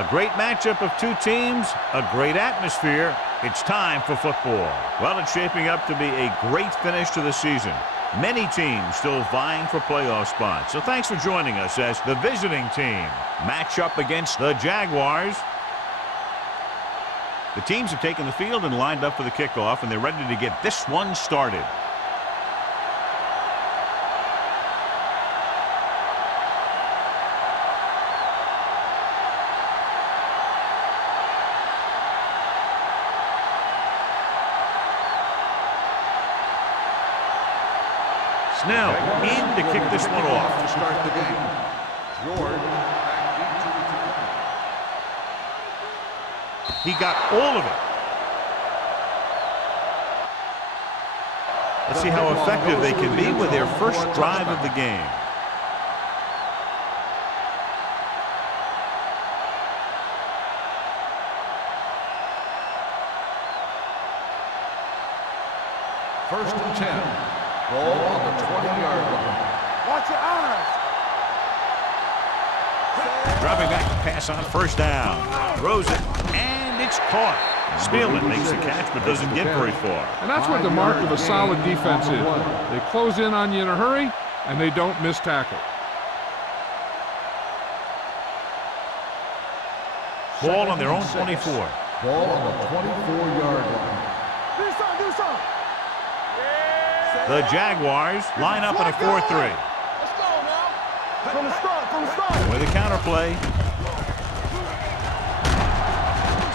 A great matchup of two teams, a great atmosphere. It's time for football. Well, it's shaping up to be a great finish to the season. Many teams still vying for playoff spots. So thanks for joining us as the visiting team match up against the Jaguars. The teams have taken the field and lined up for the kickoff, and they're ready to get this one started. Snell in to kick this one off. To start the game. George back into He got all of it. Let's see how effective they can be with their first drive of the game. First and 10. Ball on the 20-yard line. Watch your eyes. Dropping back to pass on first down. Throws it, and it's caught. Spielman makes the catch but doesn't get very far. And that's what the mark of a solid defense is. They close in on you in a hurry, and they don't miss tackle. Ball on their own 24. Ball on the 24-yard line. Do something. The Jaguars line up in a 4-3. Let's go now. From the start. With a counterplay.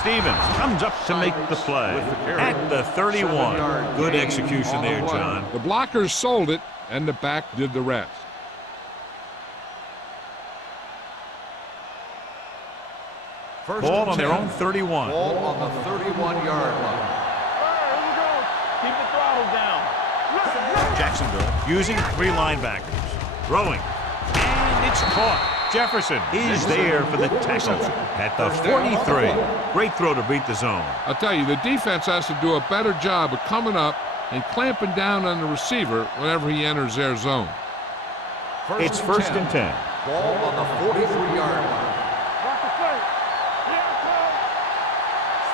Stevens comes up to make the play at the 31. Good execution there, John. The blockers sold it, and the back did the rest. Ball on their own 31. Ball on the 31-yard line. Here we go. Keep the throttle down. Jacksonville using three linebackers. Throwing. And it's caught. Jefferson is there for the tackle at the 43. Great throw to beat the zone. I'll tell you, the defense has to do a better job of coming up and clamping down on the receiver whenever he enters their zone. It's first and 10. Ball on the 43-yard line. Watch the play.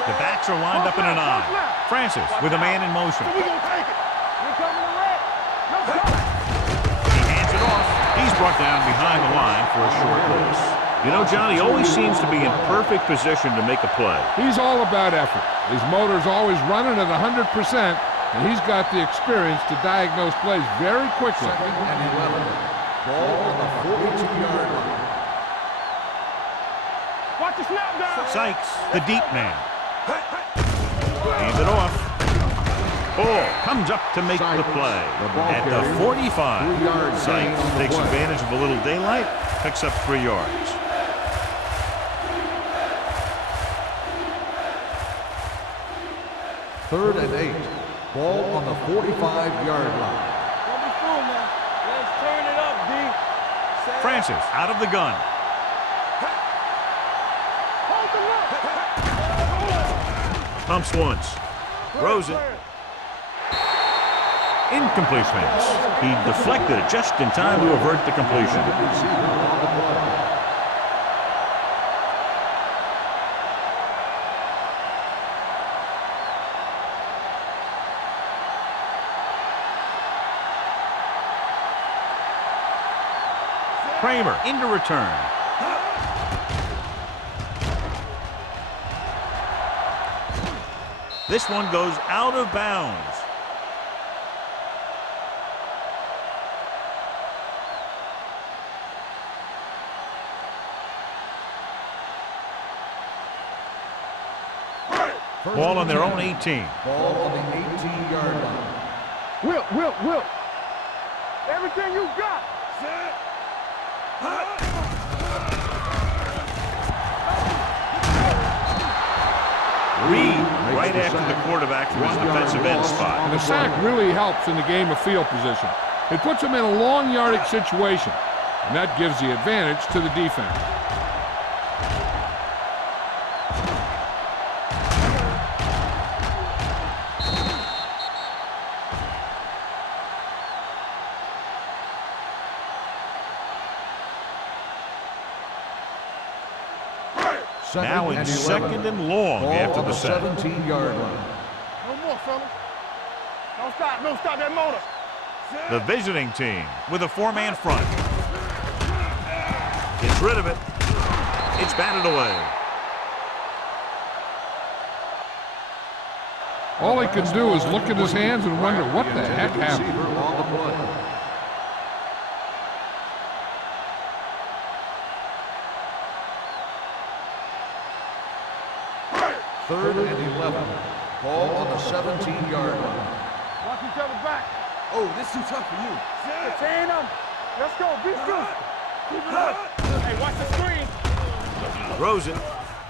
The backs are lined up in an I. Francis with a man in motion. We gonna take it. We're coming to red. Let's go. He hands it off. He's brought down behind the line for a short loss. You know, John, he always seems to be in perfect position to make a play. He's all about effort. His motor's always running at 100%, and he's got the experience to diagnose plays very quickly. Second and 11. Ball on the 42-yard line. Watch the snap down. Sykes, the deep man. Hands it off. Ball comes up to make the play at the 45. Sykes takes advantage of a little daylight, picks up 3 yards. Third and 8. Ball on the 45-yard line. Don't be fooled now. Let's turn it up, D. Francis out of the gun. Hold the look. Pumps once. Throws it. Incomplete pass. He deflected it just in time to avert the completion. Kramer into return. This one goes out of bounds. Ball on their own 18. Ball on the 18-yard line. Will. Everything you got. Set. Reed right after the quarterback from his defensive end spot. And the sack really helps in the game of field position. It puts them in a long yardage situation, and that gives the advantage to the defense. Now in 2nd and long Ball after on the set. 17-yard line. No more, fella. Don't stop that motor. The visiting team with a 4-man front. Gets rid of it. It's batted away. All he can do is look at his hands and wonder what the heck happened. Receiver on the play. Third and 11. Ball on the 17-yard line. Watch each other back. Oh, this is too tough for you. Chain them. Let's go. Be good. Keep it up. Hey, watch the screen. Throws it.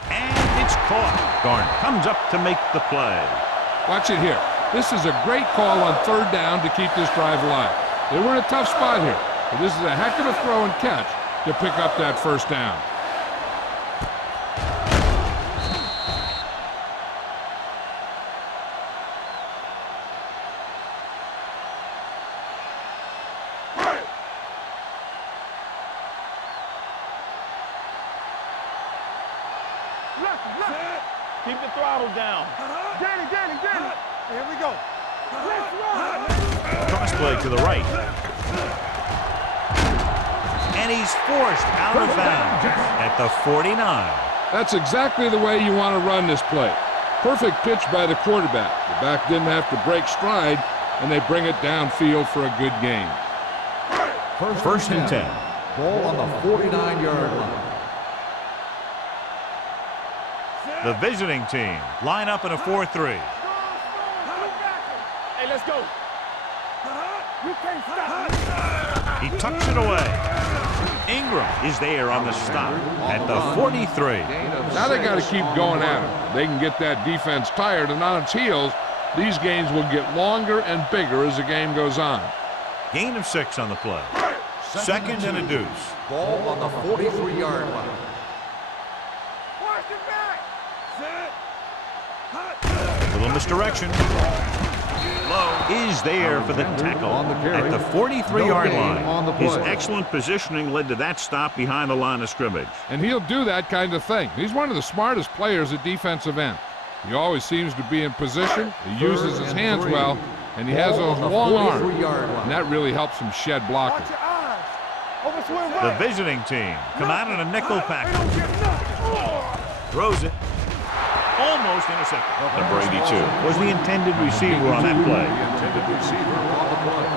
And it's caught. Garner comes up to make the play. Watch it here. This is a great call on 3rd down to keep this drive alive. They were in a tough spot here, but this is a heck of a throw and catch to pick up that 1st down. Keep the throttle down. Danny. Here we go. Let's run. Cross play to the right. And he's forced out of bounds at the 49. That's exactly the way you want to run this play. Perfect pitch by the quarterback. The back didn't have to break stride, and they bring it downfield for a good gain. First and 10. Ball on the 49-yard line. The visiting team line up in a 4-3. Hey, let's go. You can't stop. He tucks it away. Ingram is there on the stop at the 43. Now they got to keep going at it. They can get that defense tired and on its heels. These gains will get longer and bigger as the game goes on. Gain of 6 on the play. 2nd and a deuce. Ball on the 43-yard line. Watch it back. Little misdirection. Low is there for the tackle at the 43-yard line. His excellent positioning led to that stop behind the line of scrimmage. And he'll do that kind of thing. He's one of the smartest players at defensive end. He always seems to be in position. He uses his hands well, and he has those long arms. And that really helps him shed blockers. Watch your eyes. Overswing The right. visiting team come out in a nickel package. Throws it. Almost intercepted. Number 82 was the intended receiver on that play. The intended receiver on the play.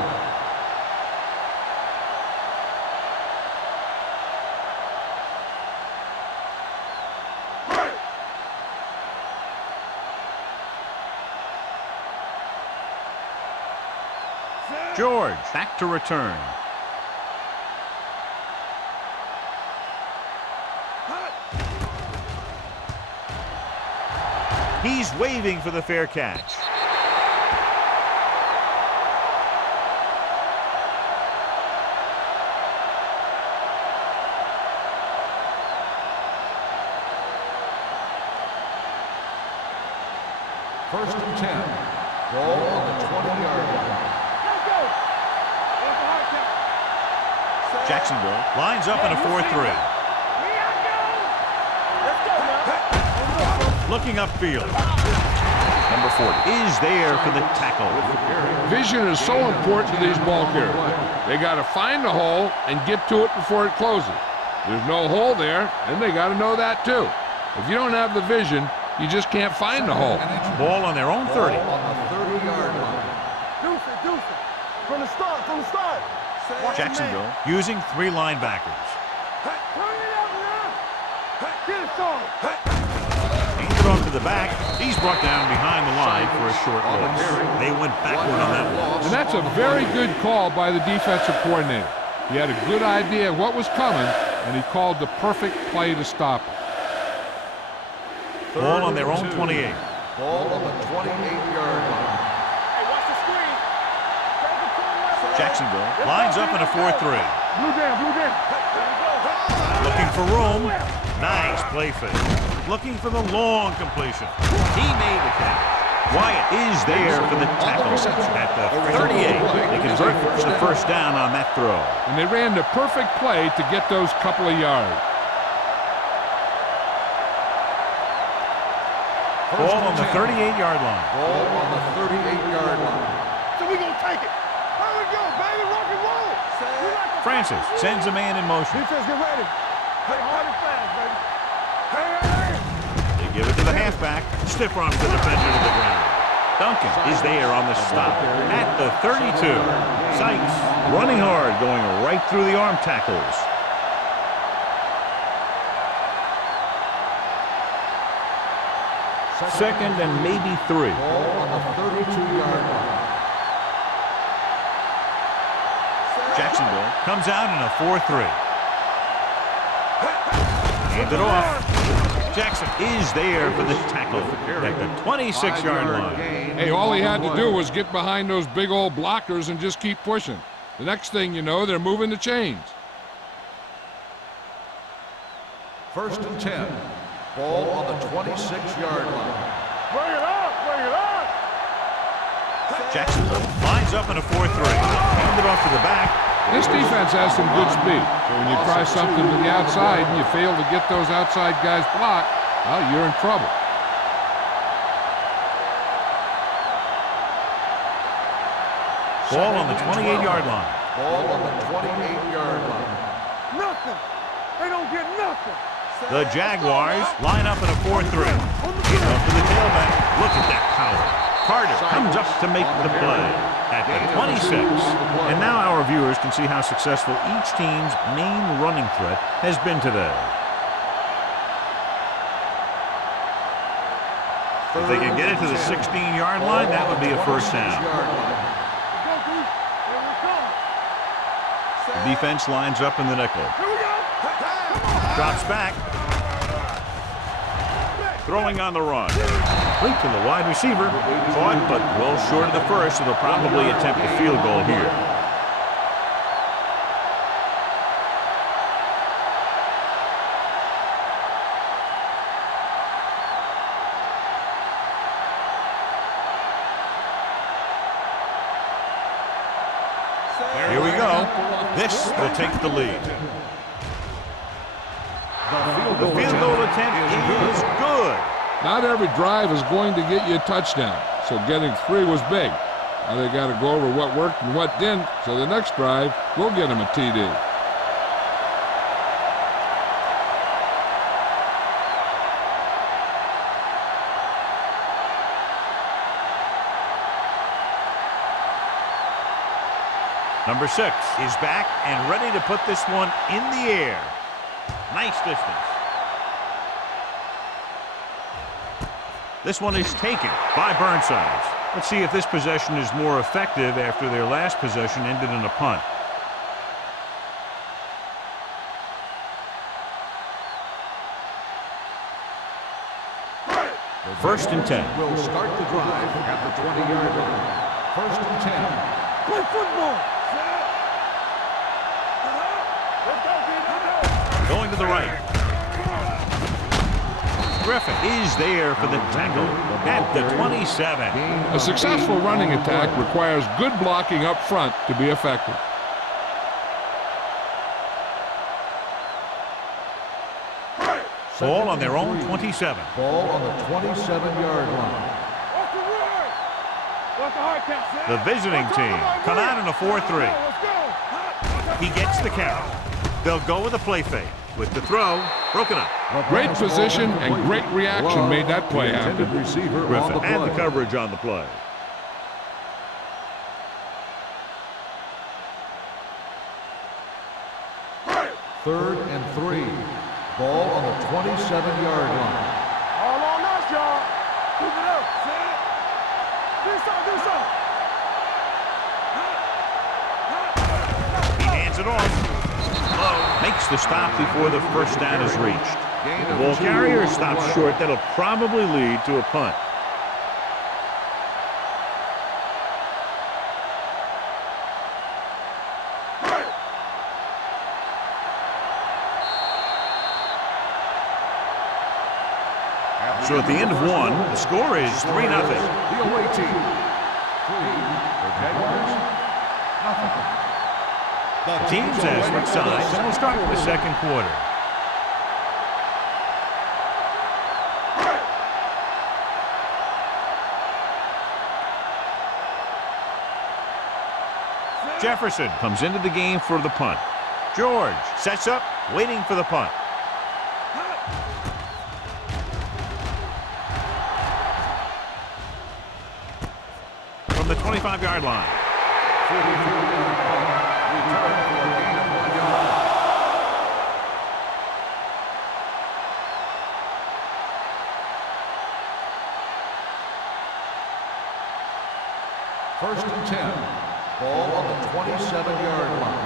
George back to return. He's waving for the fair catch. First and 10. Ball on the 20-yard line. Let's go. What's the hard count? Jacksonville lines up in a 4-3. Looking upfield. Number 40 is there for the tackle. Vision is so important to these ball carriers. They got to find the hole and get to it before it closes. There's no hole there, and they got to know that too. If you don't have the vision, you just can't find the hole. Ball on their own 30. Ball on the 30-yard line. Deuce it. From the start. Watch Jacksonville using 3 linebackers. Turn it up now. Get it started. Hands it off to the back. He's brought down behind the line for a short loss. They went backward on that one. And that's a very good call by the defensive coordinator. He had a good idea of what was coming, and he called the perfect play to stop it. Ball on their own 28. Ball on the 28-yard line. Hey, watch the screen. Jacksonville lines up in a 4-3. Blue down. Looking for room. Nice play fake. Looking for the long completion. He made the catch. Wyatt is there for the tackle at the 38. They convert for the first down on that throw. And they ran the perfect play to get those couple of yards. Ball on the 38-yard line. Ball on the 38-yard line. So we gonna take it. Here we go, baby. Rock and roll. Francis sends a man in motion. Defense, get ready. Play hard and fast, baby. Hey. They give it to the halfback. Stiff arms the defender to the ground. Duncan is there on the stop at the 32. Sykes running hard, going right through the arm tackles. Second and maybe 3. Ball on the 32-yard line. Jacksonville comes out in a 4-3. Hand it off. Jackson is there for the tackle at the 26-yard line. Hey, all he had to do was get behind those big old blockers and just keep pushing. The next thing you know, they're moving the chains. First and 10. Ball on the 26-yard line. Bring it up. Bring it up. Jacksonville lines up in a 4-3. Hand it off to the back. This defense has some good speed. So when you try something to the outside and you fail to get those outside guys blocked, well, you're in trouble. Ball on the 28-yard line. Ball on the 28-yard line. Nothing. They don't get nothing. The Jaguars line up in a 4-3. Up to the tailback. Look at that power. Carter comes up to make the play at the 26. And now our viewers can see how successful each team's main running threat has been today. If they can get it to the 16-yard line, that would be a first down. The defense lines up in the nickel. Drops back. Throwing on the run. Complete to the wide receiver. Caught, but well short of the first, so they'll probably attempt a field goal here. Here we go. This will take the lead. The field goal attempt is good. Not every drive is going to get you a touchdown, so getting 3 was big. Now they got to go over what worked and what didn't, so the next drive will get them a TD. Number 6 is back and ready to put this one in the air. Nice distance. This one is taken by Burnsides. Let's see if this possession is more effective after their last possession ended in a punt. First and 10. Will start the drive at the 20-yard line. First and 10. Play football. Going to the right. Griffin is there for the tackle at the 27. A successful running attack requires good blocking up front to be effective. Ball on their own 27. Ball on the 27-yard line. The visiting team come out in a 4-3. He gets the carry. They'll go with a play fake. With the throw, broken up. Great position and great reaction made that play happen. Griffin and the coverage on the play. Third and 3. Ball on the 27-yard line. All on us, y'all. Keep it up. Do something. He hands it off. Makes the stop before the first down is reached. The ball carrier stops short. That'll probably lead to a punt. So at the end of 1, the score is 3-0. The away team. 3 for Jaguars. Nothing. The teams have switched sides, and we'll start with the second quarter. Jefferson comes into the game for the punt. George sets up, waiting for the punt. From the 25-yard line. 44-yard punt. Return for a gain of 1 yard. First and 10. Ball on the 27-yard line.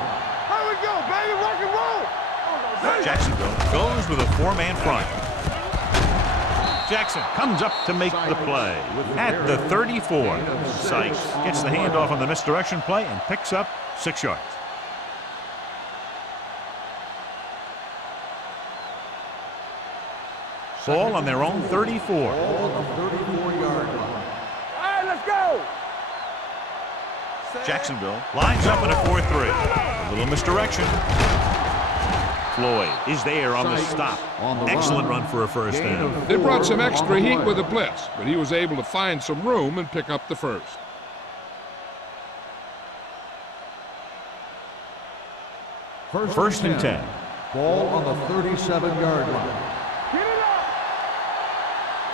Here we go, baby. Rock and roll. Jacksonville goes with a 4-man front. Jackson comes up to make the play at the 34. Sykes gets the handoff on the misdirection play and picks up 6 yards. Ball on their own 34. Ball on the 34-yard line. All right, let's go. Jacksonville lines up in a 4-3. A little misdirection. Floyd is there on the stop. Excellent run for a first down. They brought some extra heat with the blitz, but he was able to find some room and pick up the first. First and 10. Ball on the 37-yard line. Get it up.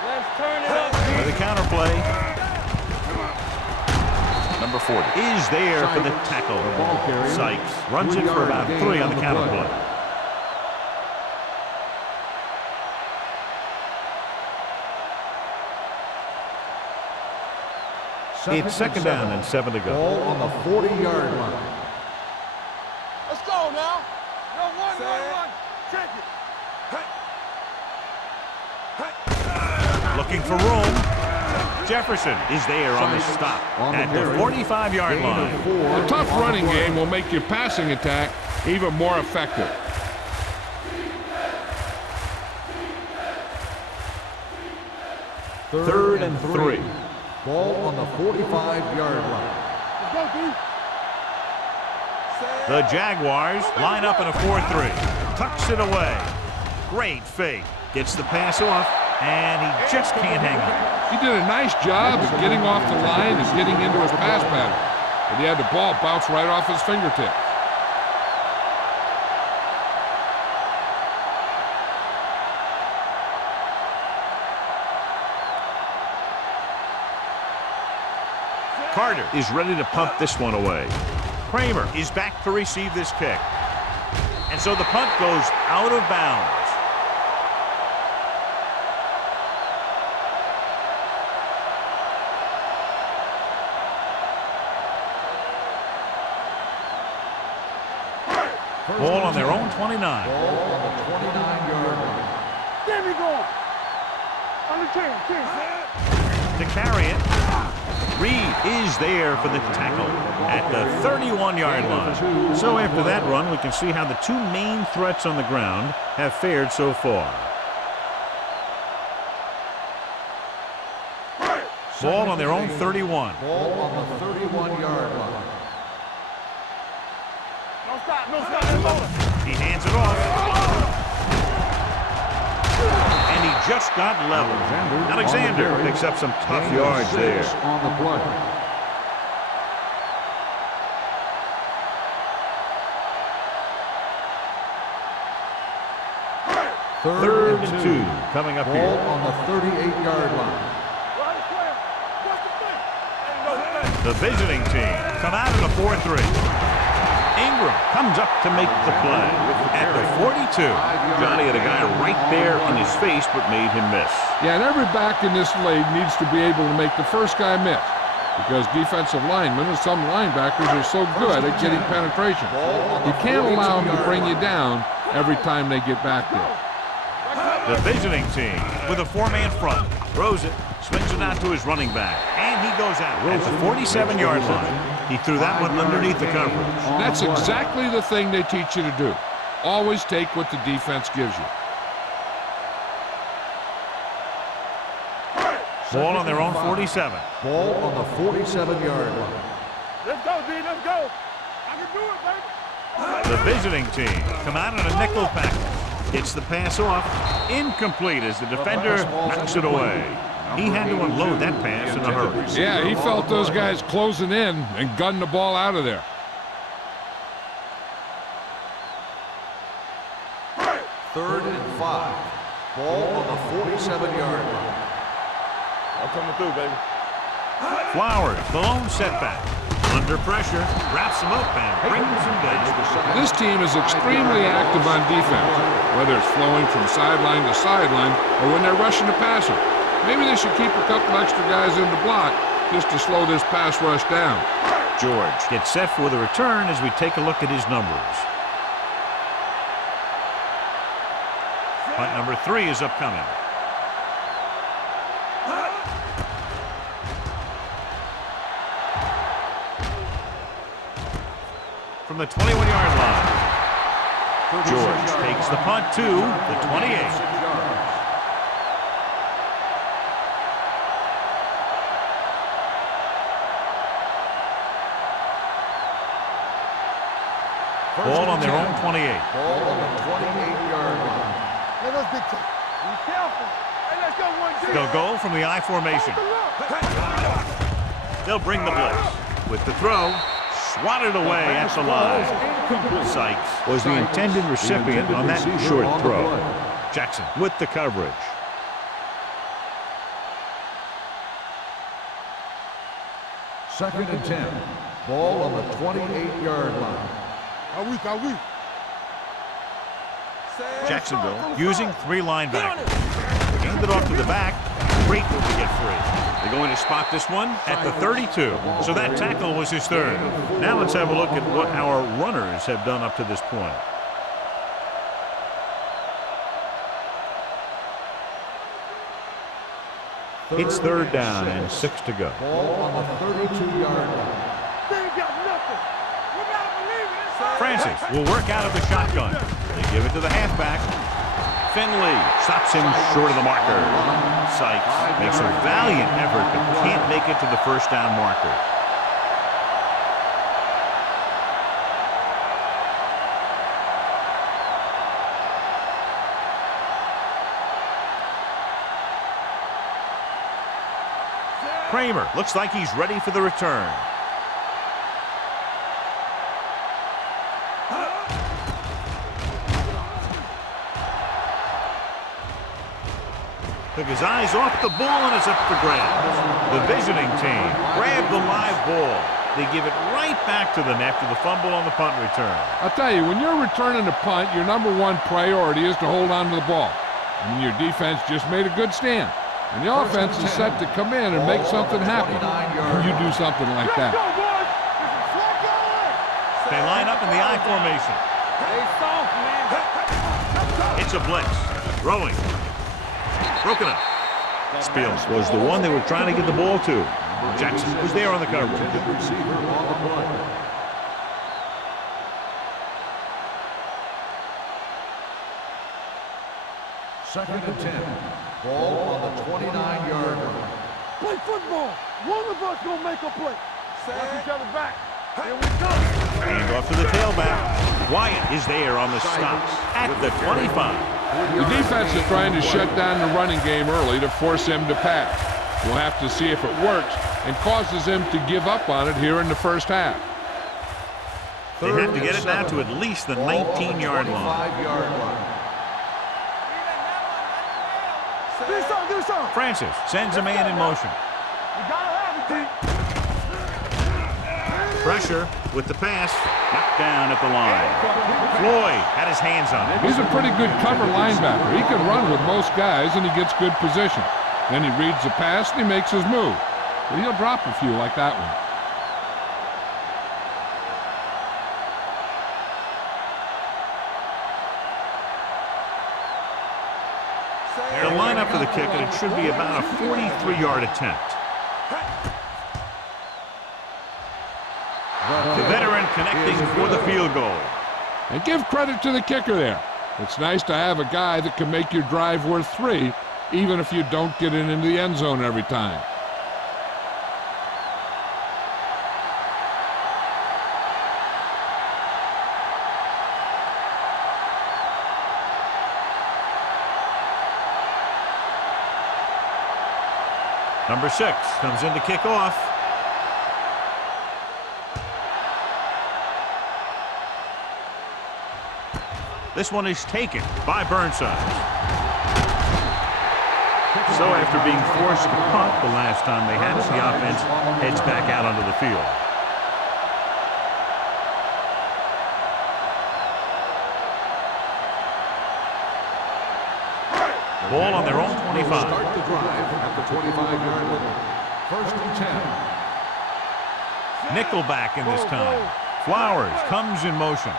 Let's turn it up. For the counter play. Number 40 is there for the tackle. Sykes runs it for about 3 on the counter play. It's second down and 7 to go. Ball on the 40-yard line. Let's go now. No, one. Check it. Looking for room. Jefferson is there on the stop at the 45-yard line. A tough running game will make your passing attack even more effective. Third and 3. Ball on the 45-yard line. Let's go, D. The Jaguars line up in a 4-3. Tucks it away. Great fake. Gets the pass off, and he just can't hang on. He did a nice job of getting off the line and getting into his pass pattern, but he had the ball bounce right off his fingertips. Carter is ready to punt this one away. Kramer is back to receive this kick. And so the punt goes out of bounds. Ball on their own 29. Ball on the 29-yard line. There we go. On the 10. To carry it. Reed is there for the tackle at the 31-yard line. So after that run, we can see how the two main threats on the ground have fared so far. Ball on their own 31. Ball on the 31-yard line. No stop. He hands it off. And he just got leveled. Alexander picks up some tough yards there. On the play. Third and 2 coming up Ball here. on the 38-yard line. The visiting team come out in a 4-3. Ingram comes up to make the play at the 42. Johnny had a guy right there in his face but made him miss. Yeah, and every back in this league needs to be able to make the first guy miss, because defensive linemen and some linebackers are so good at getting penetration. You can't allow them to bring you down every time they get back there. The visiting team with a 4-man front throws it, swings it out to his running back, and he goes out at the 47-yard line. He threw that one underneath the coverage. That's exactly the thing they teach you to do. Always take what the defense gives you. Ball on their own 47. Ball on the 47-yard line. Let's go, D. Let's go. I can do it, baby. The visiting team come out in a nickel package. Gets the pass off. Incomplete as the defender knocks it away. He had to unload that pass in a hurry. Yeah, he felt those guys closing in and gunned the ball out of there. 3rd and 5. Ball on the 47-yard line. I'm coming through, baby. Flowers, the lone setback. Under pressure, wraps him up and brings him down. This team is extremely active on defense, whether it's flowing from sideline to sideline or when they're rushing the passer. Maybe they should keep a couple extra guys in the block just to slow this pass rush down. George gets set for the return as we take a look at his numbers. Punt number 3 is upcoming. From the 21-yard line, George takes the punt to the 28. Ball on their own 28. Ball on the 28-yard line. Hey, let's big time. Be careful. Hey, let's go one, two. They'll go from the I formation. They'll bring the blitz. With the throw, swatted away at the line. Sykes was the intended recipient on that short throw. Jackson with the coverage. Second and 10. Ball on the 28-yard line. Are we? Jacksonville using 3 linebackers. Hand it off to the back. Great move to get free. They're going to spot this one at the 32. So that tackle was his 3rd. Now let's have a look at what our runners have done up to this point. It's 3rd down and 6 to go. Ball on the 32-yard line. They ain't got nothing. We gotta believe it. Francis will work out of the shotgun. They give it to the halfback. Finley stops him short of the marker. Sykes makes a valiant effort but can't make it to the first down marker. Kramer looks like he's ready for the return. Took his eyes off the ball and it's up for grabs. The visiting team grabbed the live ball. They give it right back to them after the fumble on the punt return. I'll tell you, when you're returning a punt, your number 1 priority is to hold on to the ball. I mean, your defense just made a good stand. And the offense is set to come in and make something happen. You do something like that. They line up in the I formation. It's a blitz. Throwing. Broken up. Spiels was the one they were trying to get the ball to. Jackson was there on the coverage. Second and 10. Ball on the 29-yard line. Play football. One of us gonna make a play. Watch each other back. Here we go. Hand off to the tailback. Wyatt is there on the stop at the 25. The defense is trying to shut down the running game early to force him to pass. We'll have to see if it works and causes him to give up on it here in the first half. They have to get it now to at least the 19-yard line. Do something. Francis sends a man in motion. We gotta have it, D. Pressure with the pass. Knocked down at the line. Floyd had his hands on it. He's a pretty good cover linebacker. He can run with most guys, and he gets good position. Then he reads the pass, and he makes his move. But he'll drop a few like that one. They'll line up for the kick, and it should be about a 43-yard attempt. The veteran connecting for the field goal. And give credit to the kicker there. It's nice to have a guy that can make your drive worth 3, even if you don't get it into the end zone every time. Number 6 comes in to kick off. This one is taken by Burnside. So after being forced to punt the last time they had it, the offense heads back out onto the field. Ball on their own 25. Start the drive at the 25-yard line. First and 10. Nickelback in this time. Flowers comes in motion.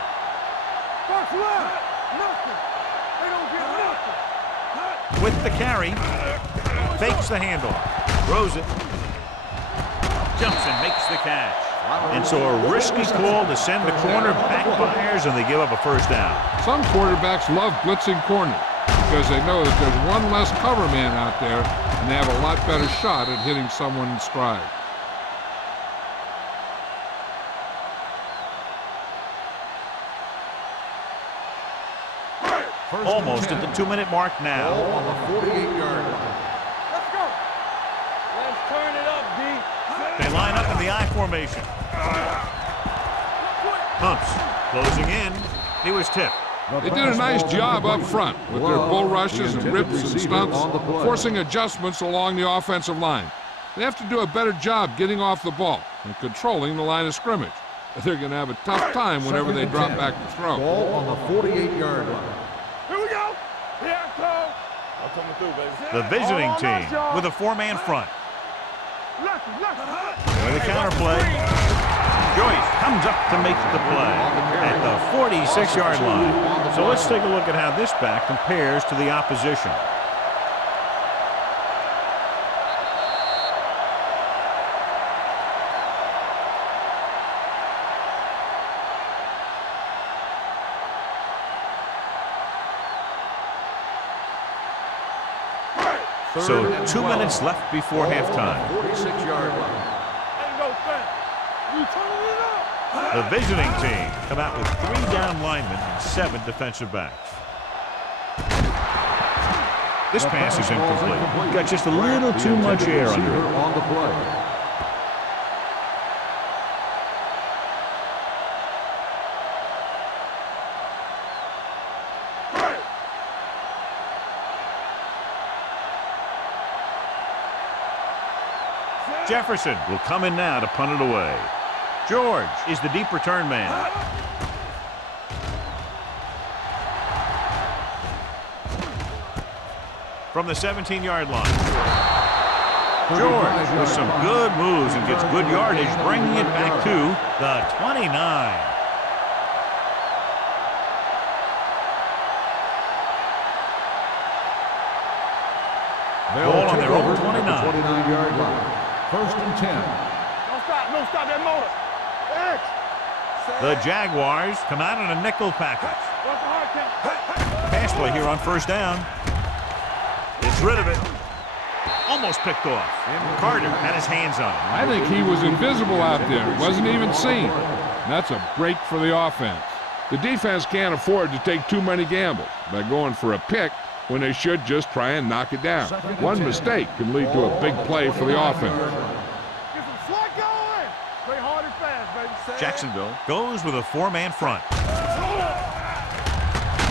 Box left. Nothing. They don't get nothing. With the carry. Fakes the handoff. Throws it. Jumps and makes the catch. And so a risky call to send the corner backfires, and they give up a first down. Some quarterbacks love blitzing corners because they know that there's one less cover man out there, and they have a lot better shot at hitting someone in stride. Almost at the 2-minute mark now. Ball on the 48-yard line. Let's go. Let's turn it up, D. They line up in the I formation. Humps closing in. He was tipped. They did a nice job up front with their bull rushes and rips and stunts, forcing adjustments along the offensive line. They have to do a better job getting off the ball and controlling the line of scrimmage. They're going to have a tough time whenever they drop back to throw. Ball on the 48-yard line. Here we go. Here I come. I'm coming through, baby. The visiting team with a 4-man front. Lefty. With a counterplay. Joyce comes up to make the play at the 46-yard line. So let's take a look at how this back compares to the opposition. So 2 minutes left before halftime. 46-yard line. Ain't no thing. You turning it up. The visiting team come out with 3 down linemen and 7 defensive backs. This pass is incomplete. Got just a little too much air under it. On the play. Jefferson will come in now to punt it away. George is the deep return man. From the 17-yard line. George with some good moves and gets good yardage, bringing it back to the 29. Ball on their own 29. 29-yard line. First and 10. Don't stop that motor. X. The Jaguars come out in a nickel package. What's the hard count? Pass play here on first down. Gets rid of it. Almost picked off. Carter had his hands on it. I think he was invisible out there. Wasn't even seen. And that's a break for the offense. The defense can't afford to take too many gambles by going for a pick when they should just try and knock it down. One mistake can lead to a big play for the offense. Get some slack going. Play hard and fast, baby. Jacksonville goes with a 4-man front.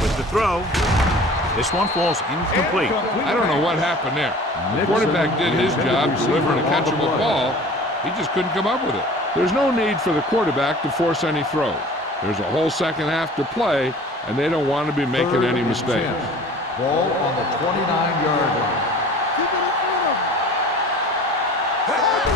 With the throw, this one falls incomplete. I don't know what happened there. The quarterback did his job delivering a catchable ball. He just couldn't come up with it. There's no need for the quarterback to force any throws. There's a whole second half to play, and they don't want to be making any mistakes. Ball on the 29-yard line.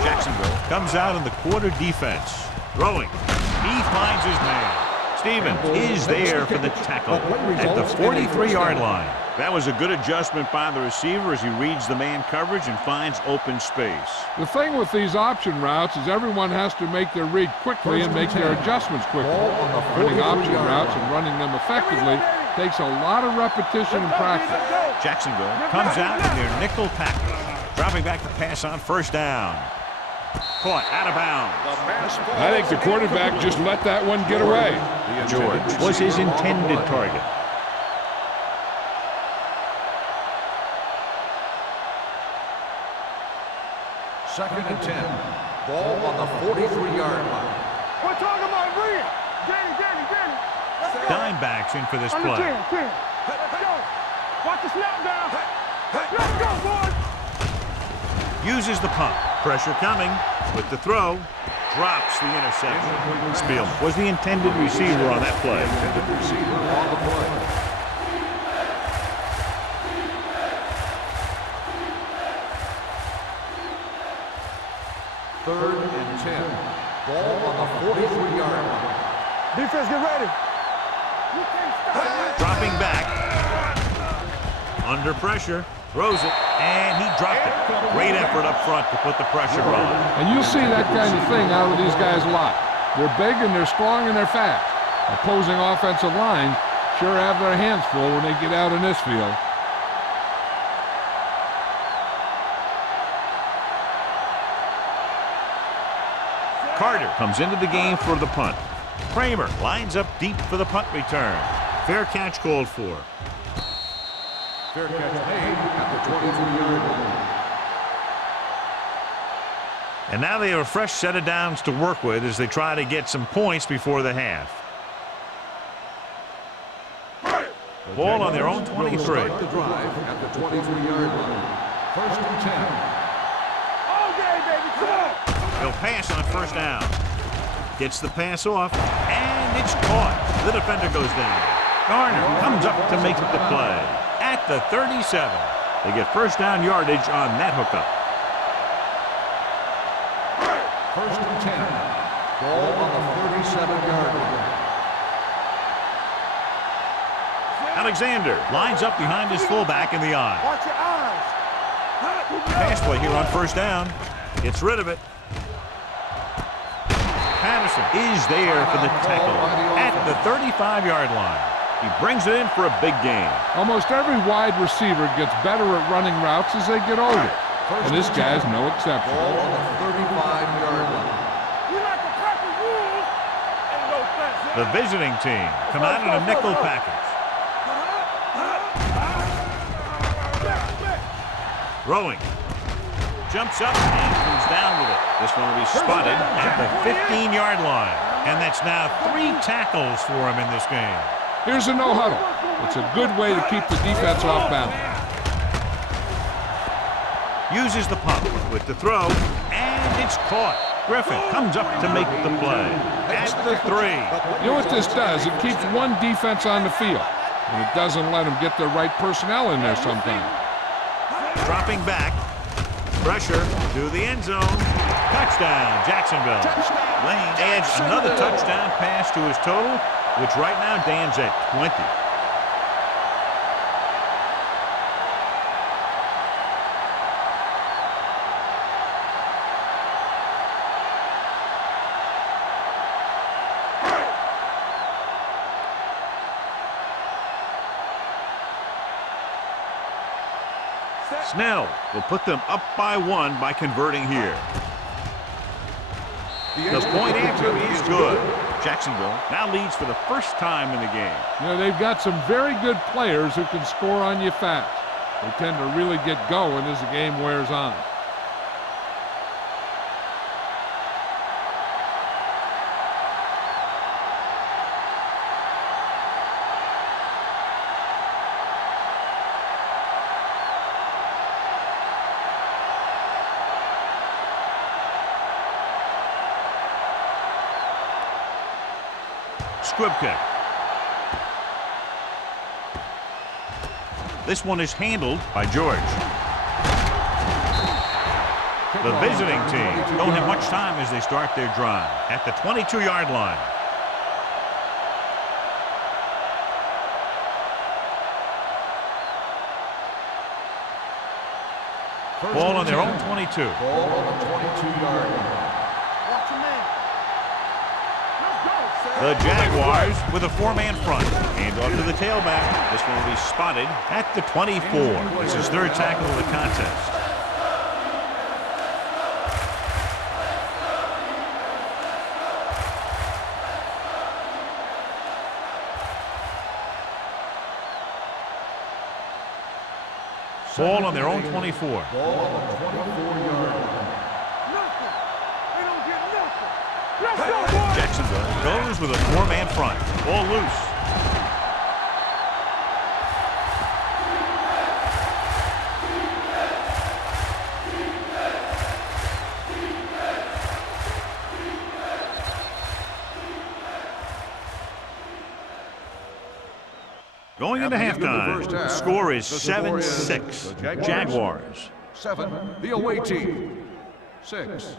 Jacksonville comes out in the quarter defense. Throwing. He finds his man. Stevens is there for the tackle at the 43-yard line. That was a good adjustment by the receiver as he reads the man coverage and finds open space. The thing with these option routes is everyone has to make their read quickly and make their adjustments quickly. Running option routes and running them effectively takes a lot of repetition and practice. Jacksonville comes out in their nickel package, dropping back the pass on first down. Caught out of bounds. I think the quarterback just let that one get away. George was his intended target. Second and 10. Ball on the 43-yard line. We're talking about Reed. Danny. Let's go. Dime backs in for this Under play. 10. Let's go. Watch the snap down. Let's go, boys. Uses the pump. Pressure coming with the throw. Drops the interception. Spielman was the intended receiver on that play. Intended receiver on the play. Third and 10. Ball on the 43-yard line. Defense, get ready. You can't stop. Dropping back. Under pressure. Throws it. And he dropped it. Great effort up front to put the pressure on. And you'll see that kind of thing out of these guys a lot. They're big and they're strong and they're fast. Opposing offensive lines sure have their hands full when they get out in this field. Carter comes into the game for the punt. Kramer lines up deep for the punt return. Fair catch called for. Fair catch made at the 23-yard line. And now they have a fresh set of downs to work with as they try to get some points before the half. Ball on their own 23. Start the drive at the 23-yard line. First and 10. All day, baby. Come on. He'll pass on first down. Gets the pass off, and it's caught. The defender goes down. Garner comes up to make the play. At the 37. They get first down yardage on that hookup. First and 10. Ball on the 37-yard line. Alexander lines up behind his fullback in the eye. Watch your eyes. Pass play here on first down. Gets rid of it. Patterson is there for the tackle at the 35-yard line. He brings it in for a big gain. Almost every wide receiver gets better at running routes as they get older. And this guy's no exception. Ball on the 35-yard line. We like the proper rules. Ain't no fence. The visiting team come out in a nickel package. Throwing. Jumps up and comes down with it. This one will be spotted at the 15-yard line. And that's now 3 tackles for him in this game. Here's a no-huddle. It's a good way to keep the defense off balance. Uses the pump with the throw, and it's caught. Griffin comes up to make the play. At the 3. You know what this does? It keeps one defense on the field. And it doesn't let them get the right personnel in there sometimes. Dropping back. Pressure to the end zone. Touchdown, Jacksonville. Lane adds another touchdown pass to his total, which right now stands at 20. Snell will put them up by 1 by converting here. The point after is good. Jacksonville now leads for the first time in the game. You know, they've got some very good players who can score on you fast. They tend to really get going as the game wears on. Squib kick. This one is handled by George. The visiting team don't have much time as they start their drive at the 22-yard line. Ball on their own 22. Ball on the 22-yard line. Watch your man. The Jaguars with a 4-man front. Hand off to the tailback. This one will be spotted at the 24. It's his 3rd tackle of the contest. Ball on their own 24. Ball on the 24-yard line. Nothing. They don't get nothing. Let's go, boys. Jacksonville goes with a 4-man front. Ball loose. Going into At the end of the halftime, first the half, score is the score is 7-6. the Jaguars. 7, the away team. 6.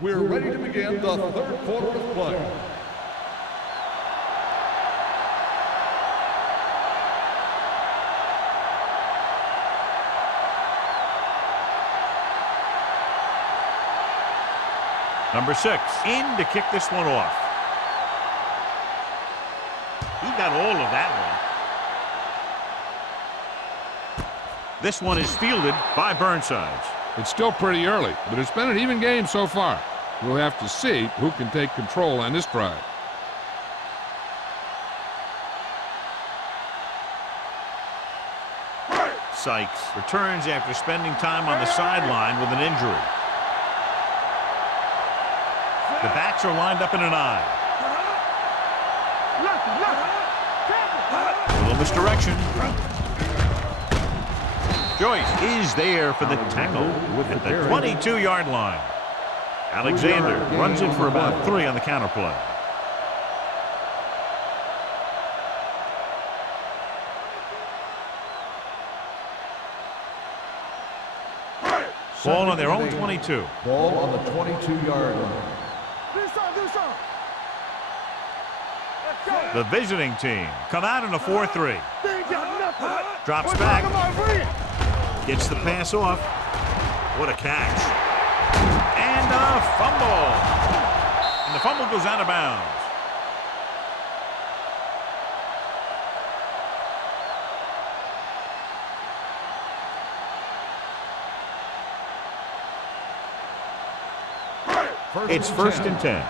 We're ready to begin the third quarter of play. Number 6 in to kick this one off. He got all of that one. This one is fielded by Burnsides. It's still pretty early, but it's been an even game so far. We'll have to see who can take control on this drive. Sykes returns after spending time on the sideline with an injury. The backs are lined up in an I. A little misdirection. Joyce is there for the tackle at the 22-yard line. Alexander runs it for about 3 on the counterplay. Ball on their own 22. Ball on the 22-yard line. The visiting team come out in a 4-3. Drops back. Gets the pass off. What a catch. And a fumble. And the fumble goes out of bounds. It's first and 10.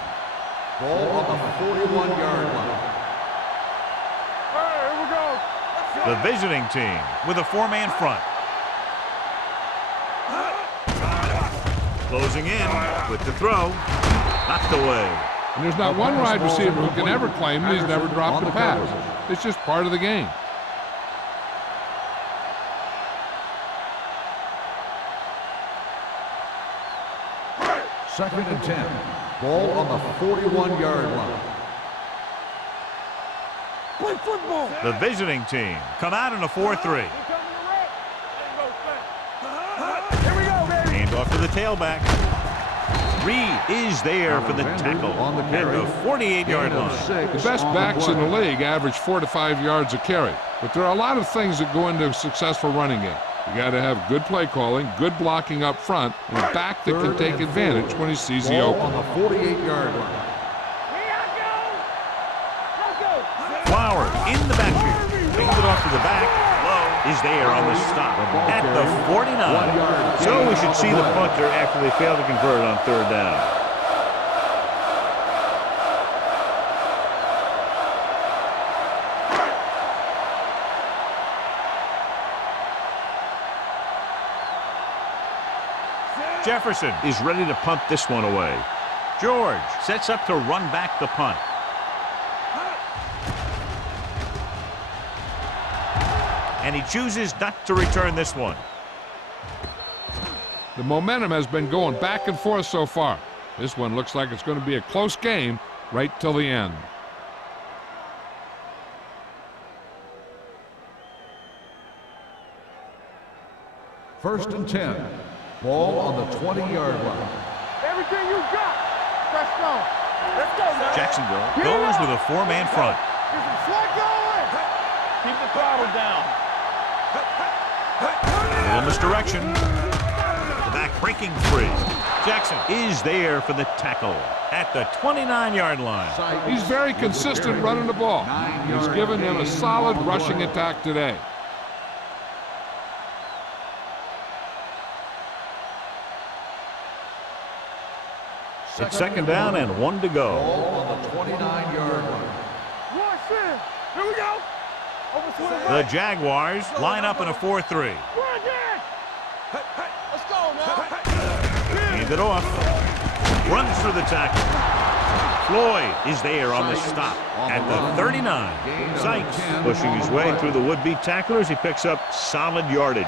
Ball on the 41-yard line. The visiting team with a 4-man front. Closing in with the throw. Knocked away. And there's not one wide receiver who can ever claim that he's never dropped a pass. It's just part of the game. Second and 10. Ball on the 41-yard line. Play football. The visiting team come out in a 4-3. Hand off to the tailback. Reed is there for the tackle on the at carry. the 48-yard line. The best backs in the league average 4 to 5 yards a carry. But there are a lot of things that go into a successful running game. You got to have good play calling, good blocking up front, and a back that can take advantage when he sees the Ball open. on the 48-yard line. Flowers in the backfield. Brings it off to the back. Low is there on the stop at the 49. So we should see the punter after they fail to convert on 3rd down. Jefferson is ready to punt this one away. George sets up to run back the punt. And he chooses not to return this one. The momentum has been going back and forth so far. This one looks like it's going to be a close game right till the end. First and 10. Ball on the 20-yard line. Everything you got. Press on. Let's go, man. Jacksonville goes with a 4-man front. Get some slack going. Keep the throttle down. A little misdirection. The back breaking free. Jackson is there for the tackle at the 29-yard line. He's very consistent running the ball. He's given them a solid rushing attack today. It's 2nd down and 1 to go. Ball on the 29-yard line. Rush in. Here we go. Over to the The right. Jaguars line up in a 4-3. Run again. Let's go now. Hand it off. Runs through the tackle. Floyd is there on the stop at the 39. Sykes pushing his way through the would-be tacklers. He picks up solid yardage.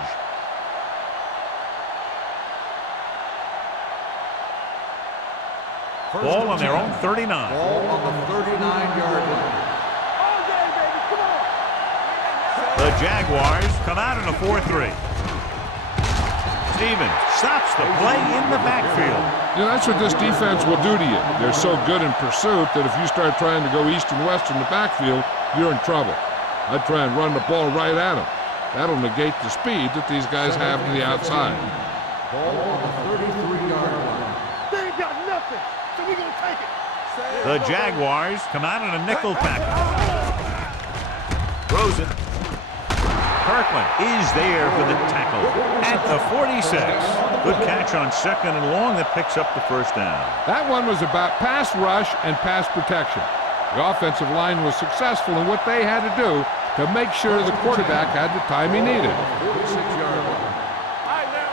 Ball on their own 39. Ball on the 39-yard line. All day, baby. Come on. The Jaguars come out in a 4-3. Stevens stops the play in the backfield. You know, that's what this defense will do to you. They're so good in pursuit that if you start trying to go east and west in the backfield, you're in trouble. I'd try and run the ball right at them. That'll negate the speed that these guys have to the outside. Ball on the 33-yard line. They ain't got nothing, so we gonna take it. The Jaguars come out in a nickel tackle. Throws it. Kirkland is there for the tackle at the 46. Good catch on second and long that picks up the first down. That one was about pass rush and pass protection. The offensive line was successful in what they had to do to make sure the quarterback had the time he needed. 46-yard line. All right, now.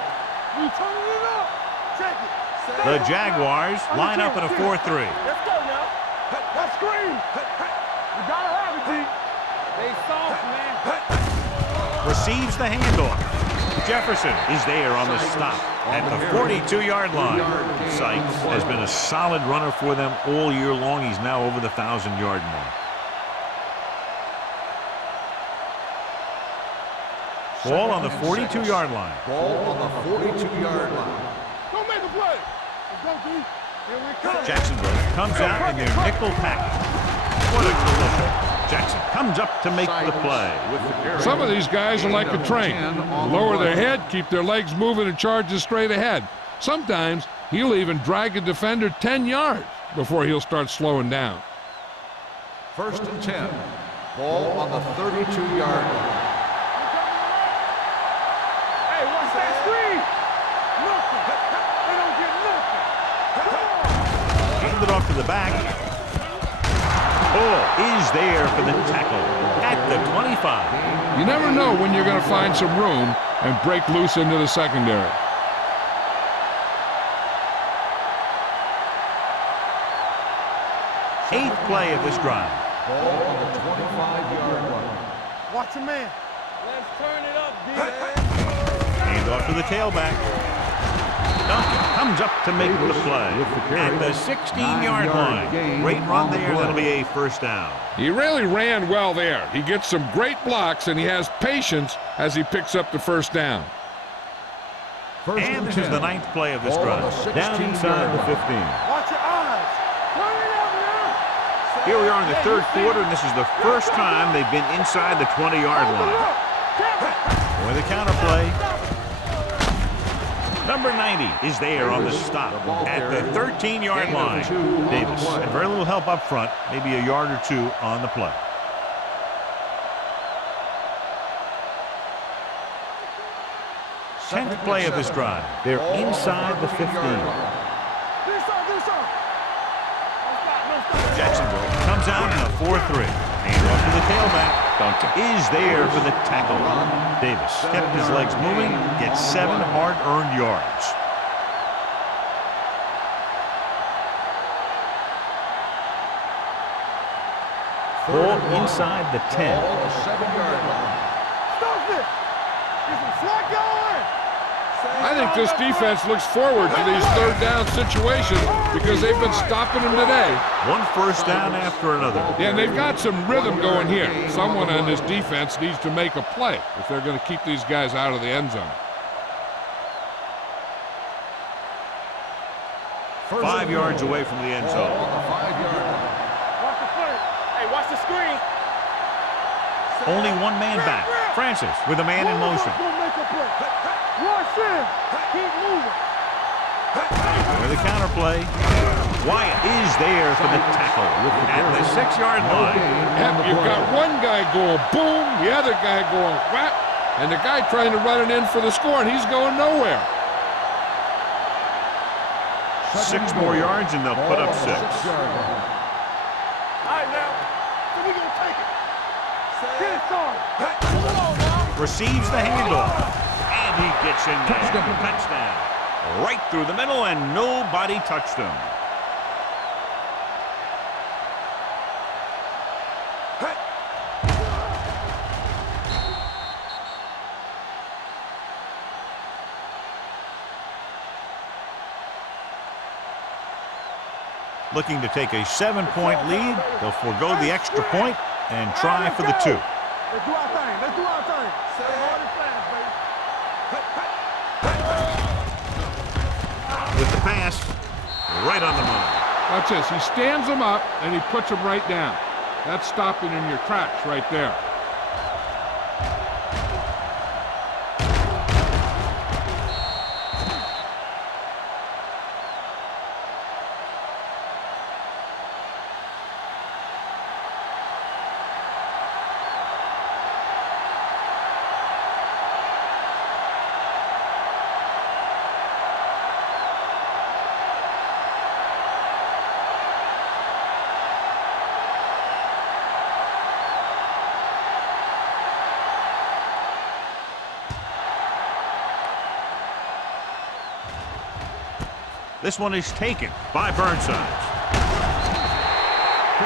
We turning it up. Check it. The Jaguars line up in a 4-3. Let's go now. Let's scream. You gotta have it, G. They soft, man. Receives the handoff. Jefferson is there on the stop at the 42-yard line. Sykes has been a solid runner for them all year long. He's now over the 1,000-yard mark. Ball on the 42-yard line. Ball on the 42-yard line. Don't make a play. Let's go, G. Here we come. Jacksonville comes out in their nickel package. What a collision. Jackson comes up to make the play. Some of these guys are like a train. Lower their head, keep their legs moving, and charges straight ahead. Sometimes he'll even drag a defender 10 yards before he'll start slowing down. 1st and 10. Ball on the 32-yard line. Hey, watch that screen. Nothing. They don't get nothing. Come on. Hand it off to the back. Ball is there for the tackle at the 25. You never know when you're going to find some room and break loose into the secondary. Eighth play of this drive. Ball on the 25-yard line. Watch your man. Let's turn it up, D. Hand off to the tailback. Duncan comes up to make the play at the 16-yard line. Great run there. That'll be a first down. He really ran well there. He gets some great blocks, and he has patience as he picks up the first down. And this is the 9th play of this drive. Down inside the 15. Watch your eyes. Turn it up now. Here we are in the 3rd quarter, and this is the first time they've been inside the 20-yard line. With a counter play. Number 90 is there on the stop at the 13-yard line. Davis had very little help up front, maybe a yard or two on the play. Tenth play of this drive. They're inside the 15. Jacksonville comes out in a 4-3. Hand off to the tailback. Duncan is there for the tackle. Davis kept his legs moving, gets 7 hard-earned yards. Ball inside the 10. Ball on the 7-yard line. Stop it. Get some slack going. I think this defense looks forward to these 3rd down situations because they've been stopping them today. One first down after another. Yeah, and they've got some rhythm going here. Someone on this defense needs to make a play if they're going to keep these guys out of the end zone. 5 yards away from the end zone. On the 5-yard line. Watch the play. Hey, watch the screen. Only one man back. Francis with a man in motion. Rush in. Keep moving. With a counter play. Wyatt is there for the tackle at the 6-yard line. And you've got one guy going boom, the other guy going whap, and the guy trying to run it in for the score, and he's going nowhere. 6 more yards and they'll put up 6. All right, now. So we gonna take it. Get it started. Come on now. Receives the handoff. And he gets in there. Touchdown. Right through the middle, and nobody touched him. Looking to take a 7-point lead. They'll forego the extra point and try for the 2. Let's do our thing. Let's do our thing. Hard and fast, baby. With the pass, right on the money. Watch this. He stands them up, and he puts them right down. That's stopping in your tracks right there. This one is taken by Burnside.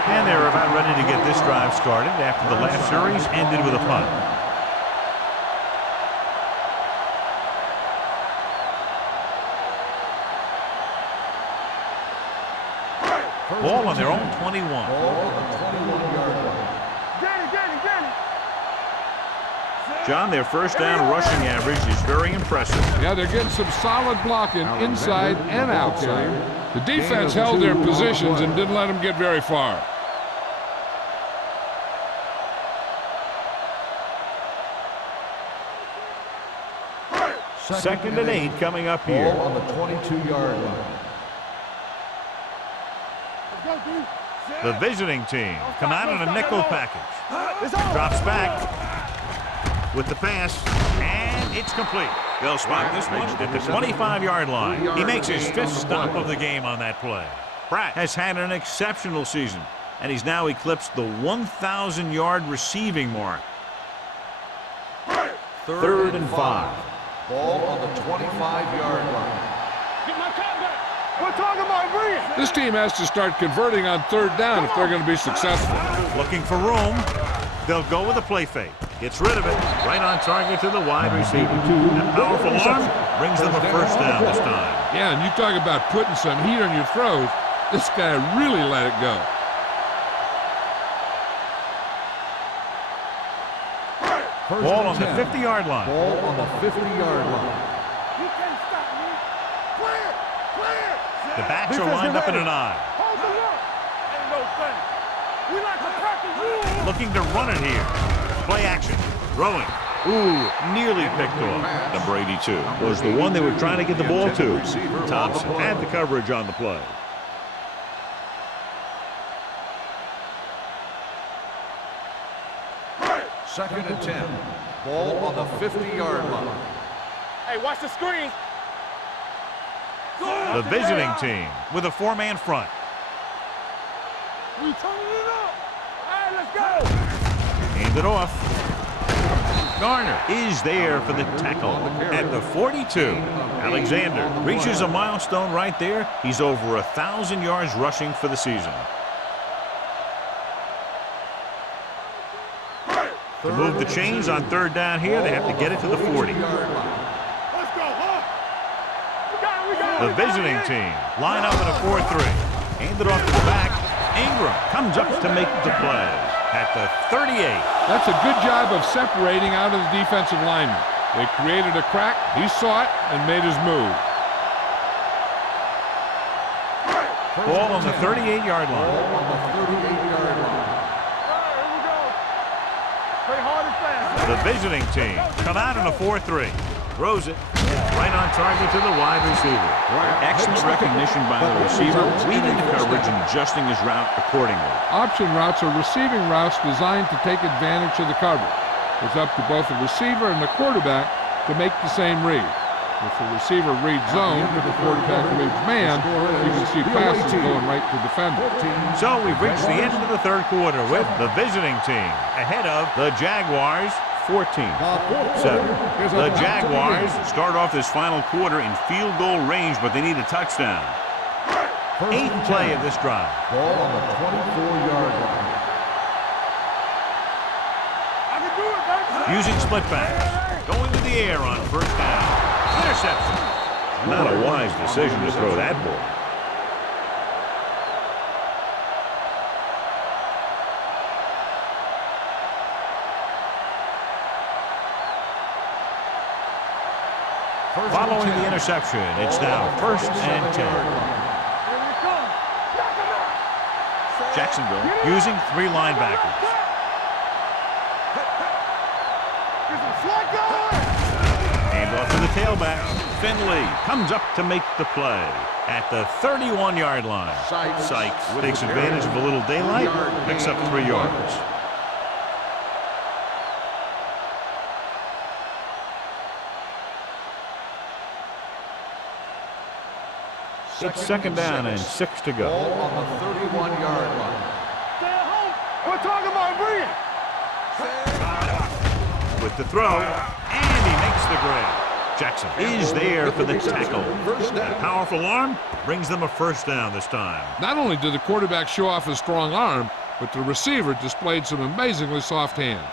And they're about ready to get this drive started after the last series ended with a punt. Ball on their own 21. Ball on the 21-yard line. John, their first down rushing average is very impressive. Yeah, they're getting some solid blocking inside and outside. The defense held their positions and didn't let them get very far. Second and 8 coming up here. Ball on the 22-yard line. The visiting team come out in a nickel package. Drops back with the pass, and it's complete. They'll spot this one at the 25-yard line. He makes his 5th stop of the game on that play. Pratt has had an exceptional season, and he's now eclipsed the 1,000-yard receiving mark. Third and 5. Ball on the 25-yard line. Get my cut back. We're talking about bringing. This team has to start converting on 3rd down if they're going to be successful. Looking for room. They'll go with a play fake. Gets rid of it. Right on target to the wide receiver. A powerful arm brings them a first down this time. Yeah, and you talk about putting some heat on your throws. This guy really let it go. Ball on the 50-yard line. Ball on the 50-yard line. You can't stop me. Clear. Clear. The backs are lined up in an I. Hold the look. Ain't no thing. We like to practice rules. Looking to run it here. Play action. Throwing. Ooh, nearly picked off. Number 82 was the one they were trying to get the ball to. Thompson had the coverage on the play. Second and 10. Ball on the 50-yard line. Hey, watch the screen. The visiting team with a 4-man front. We turning it up. All right, let's go. Hand it off. Garner is there for the tackle at the 42. Alexander reaches a milestone right there. He's over 1,000 yards rushing for the season. To move the chains on 3rd down here, they have to get it to the 40. Let's go, huh? We got The visiting team line up in a 4-3. Hand it off to the back. Ingram comes up to make the play at the 38. That's a good job of separating out of the defensive lineman. They created a crack, he saw it, and made his move. Ball on the 38-yard line. Ball on the 38-yard line. The visiting team come out in a 4-3. Throws it right on target to the wide receiver. Excellent recognition by the receiver, reading the coverage and adjusting his route accordingly. Option routes are receiving routes designed to take advantage of the coverage. It's up to both the receiver and the quarterback to make the same read. If the receiver reads zone, if the quarterback reads man, you can see passes going right to defender. So we've reached the end of the 3rd quarter with the visiting team ahead of the Jaguars 14-7. The Jaguars start off this final quarter in field goal range, but they need a touchdown. 8th play of this drive. Ball on the 24-yard line. I can do it, baby. Using split backs. Going to the air on 1st down. Interception. Not a wise decision to throw that ball. Following the interception, it's now 1st and 10. Jacksonville using 3 linebackers. Hand off to the tailback. Finley comes up to make the play at the 31-yard line. Sykes takes advantage of a little daylight, picks up 3 yards. It's 2nd down and 6 to go. Ball on the 31-yard line. Stay at home. We're talking about brilliant. With the throw, and he makes the grab. Jackson is there for the tackle. A powerful arm brings them a 1st down this time. Not only did the quarterback show off his strong arm, but the receiver displayed some amazingly soft hands.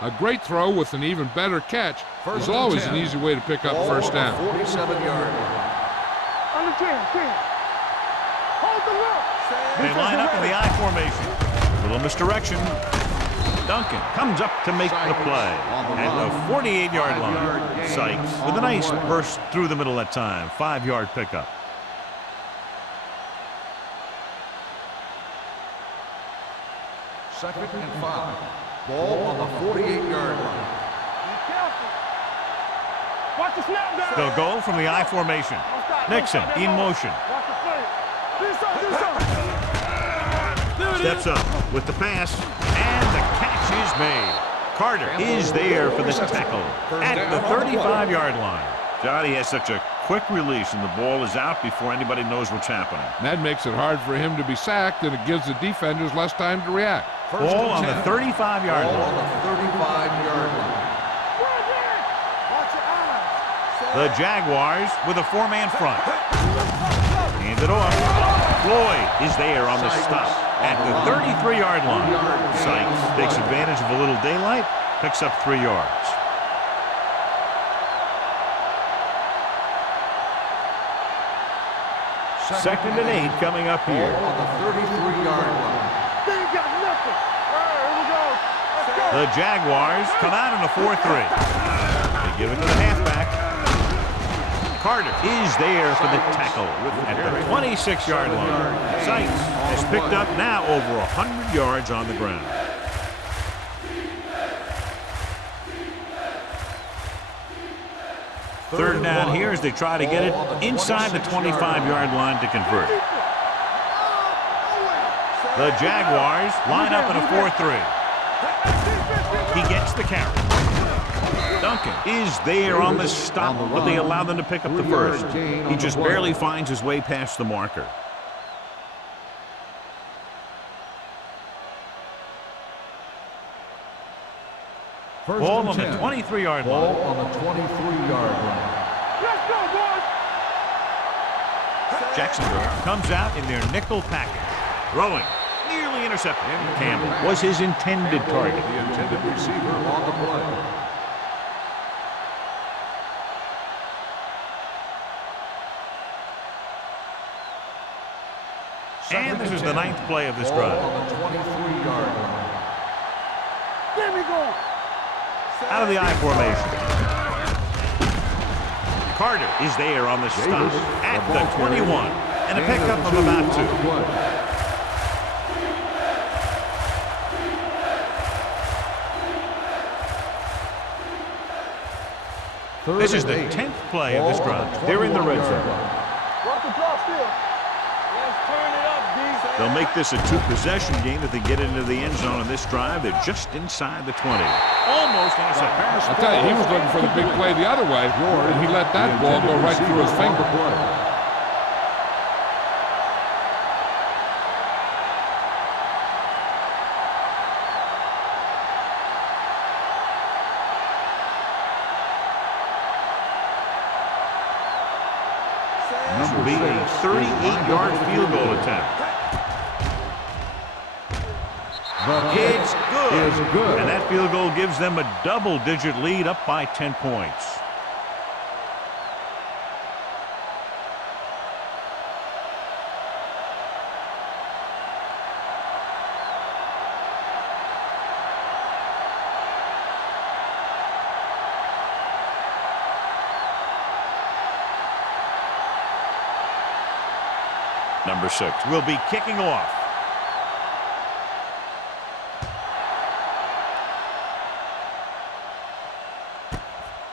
A great throw with an even better catch is always an easy way to pick up 1st down. 47-yard line. On the 10. Hold the look. They line up in the I formation. Little misdirection. Duncan comes up to make the play at the 48-yard line. Sykes with a nice burst through the middle that time. 5-yard pickup. Second and 5. Ball on the 48-yard line. Be careful. Watch the snap down. They'll go from the I formation. Nixon in motion. Watch the play. Do something. Steps up with the pass, and the catch is made. Carter is there for the tackle at the 35-yard line. Johnny has such a quick release, and the ball is out before anybody knows what's happening. That makes it hard for him to be sacked, and it gives the defenders less time to react. Ball on the 35-yard Ball line. on the 35-yard line. Watch your eyes. The Jaguars with a 4-man front. Hand it off. Floyd is there on the stop at the 33-yard line. Sykes takes advantage of a little daylight, picks up 3 yards. Second and 8 coming up here. Ball on the 33-yard line. They ain't got nothing. All right, here we go. Let's go. The Jaguars come out in a 4-3. They give it to the halfback. Carter is there for the tackle at the 26-yard line. Sykes has picked up now over 100 yards on the ground. Third down here as they try to get it inside the 25-yard line to convert. The Jaguars line up in a 4-3. He gets the carry. Duncan is there on the stop, but they allow them to pick up the 1st. He just barely finds his way past the marker. Ball on the 23-yard line. Ball on the 23-yard line. Let's go, boys. Jacksonville comes out in their nickel package. Throwing, nearly intercepted. Campbell was his intended target. The intended receiver on the play. And this is the 9th play of this Ball drive. on the 23-yard line. There we go. Out of the I formation. Carter is there on the stop at the 21. And a pickup of about 2. This is the 10th play of this drive. They're in the red zone. Watch the drop still. Let's turn it up, D. They'll make this a 2-possession game if they get into the end zone on this drive. They're just inside the 20. Almost intercepted. I'll tell you, he was looking for the big play the other way, and he let that ball go right through his finger. This will be a 38-yard field goal attempt. It's good. And that field goal gives them a double-digit lead, up by 10 points. Number 6 will be kicking off.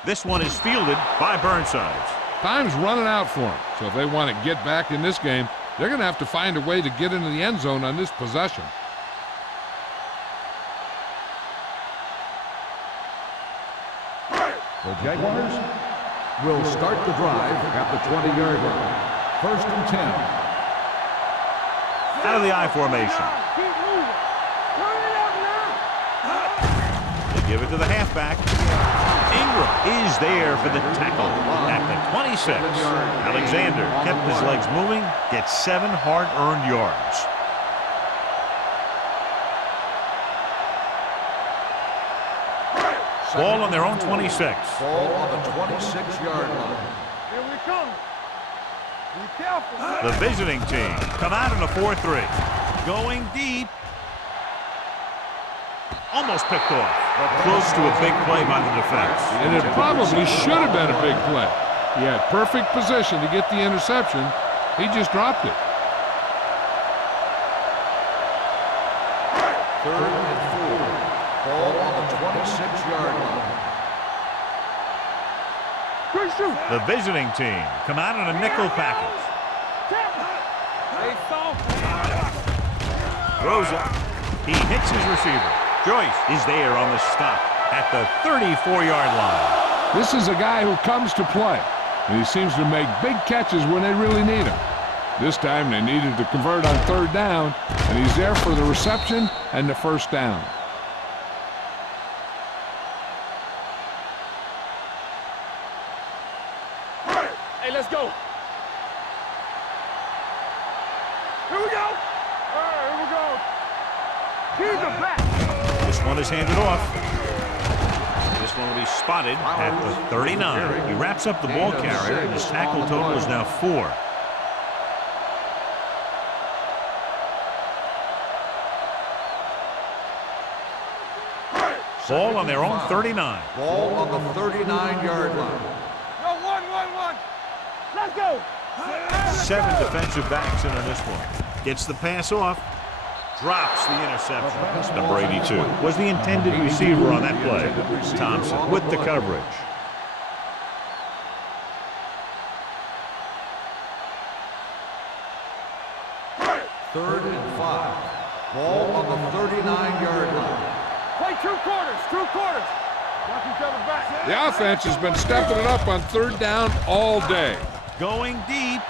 This one is fielded by Burnside. Time's running out for them, so if they want to get back in this game, they're going to have to find a way to get into the end zone on this possession. The Jaguars will start the drive at the 20-yard line. 1st and 10. Out of the I formation. Keep moving. Turn it up now. They give it to the halfback. Ingram is there for the tackle at the 26. Alexander kept his legs moving, gets 7 hard-earned yards. Ball on their own 26. Ball on the 26-yard line. Here we come. Be careful. The visiting team come out in a 4-3. Going deep. Almost picked off. Close to a big play by the defense. And it probably should have been a big play. He had perfect position to get the interception. He just dropped it. 3rd and 4. Ball on the 26-yard line. Good shoot. The visiting team come out in a nickel package. They soft. Throws it. He hits his receiver. Joyce is there on the stop at the 34-yard line. This is a guy who comes to play, and he seems to make big catches when they really need him. This time they needed to convert on 3rd down, and he's there for the reception and the 1st down. Hey, let's go. Here we go. All right, here we go. He's the back. This one is handed off. This one will be spotted at the 39. He wraps up the ball carrier, and his tackle total is now 4. Ball on their own 39. Ball on the 39-yard line. No, one. Let's go. 7 defensive backs in on this one. Gets the pass off. Drops the interception. Number 82 was the intended receiver on that play. Thompson with the coverage. Third and 5. Ball on the 39-yard line. Play 2 quarters. 2 quarters. Watch each other back. The offense has been stepping it up on 3rd down all day. Going deep.